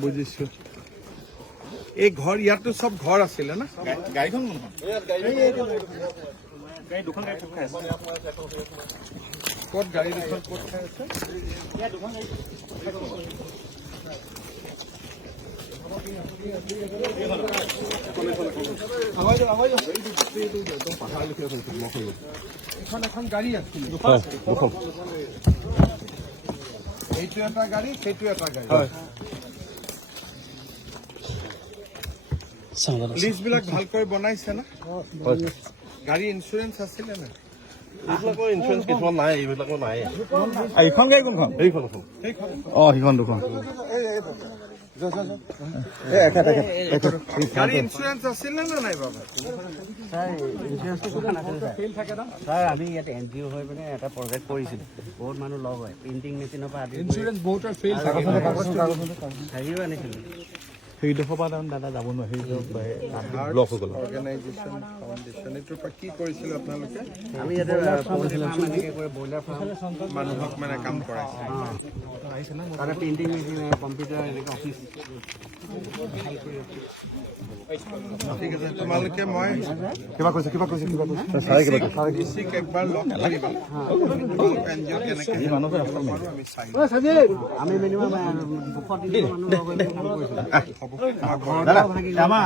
বুজিছো এই ঘৰ ইয়াতো সব ঘৰ আছিল না গাড়ীখন ক'ত গাড়ী দুখন ক'ত খাই আছে এখন গাড়ী আছিল এইটো এটা গাড়ী সেইটো এটা গাড়ী লিষ্ট বিলাক ভালকৈ বনাইছে না গাড়ী ইঞ্চুৰেঞ্চ আছিলে না এইবিলাকৰ ইঞ্চুৰেঞ্চ কিছুমান নাই এইবিলাকৰ নাই এইখন গাড়ী কোনখন এইখন অঁ সেইখন দুখন গাড়ী ইঞ্চুৰেঞ্চ আছিলে না নাই বাবা ছাৰ আমি ইয়াত NGO হৈ পিনে এটা প্ৰজেক্ট কৰিছিলোঁ বহুত মানুহ লগ হয় প্ৰিণ্টিং মেচিনৰ পৰা আদি ইঞ্চুৰেঞ্চ বহুতৰ ফেইল হেৰিও আনিছিলোঁ সেইডোখৰ পৰা তাৰমানে দাদা যাব নোৱাৰে ব্লক হৈ গ'ল অৰ্গেনাইজেশ্যন ফাউণ্ডেশ্যন এইটোৰ পৰা কি কৰিছিলে আপোনালোকে আমি ইয়াতে ব্ৰইলাৰ ফাৰ্ম মানুহক মানে কাম কৰাইছে তাতে প্ৰিণ্টিং মেচিন কম্পিউটাৰ এনেকৈ অফিচ ঠিক আছে তোমালোকে মই কিবা কৈছে ডিচিক একবাৰ লগ কৰিবা এনজিঅ' কেনেকৈ আমি চাই আমি মিনিমাম 200-300 মানুহ লগ হৈ কাম কৰিছিলোঁ দাদা আমাৰ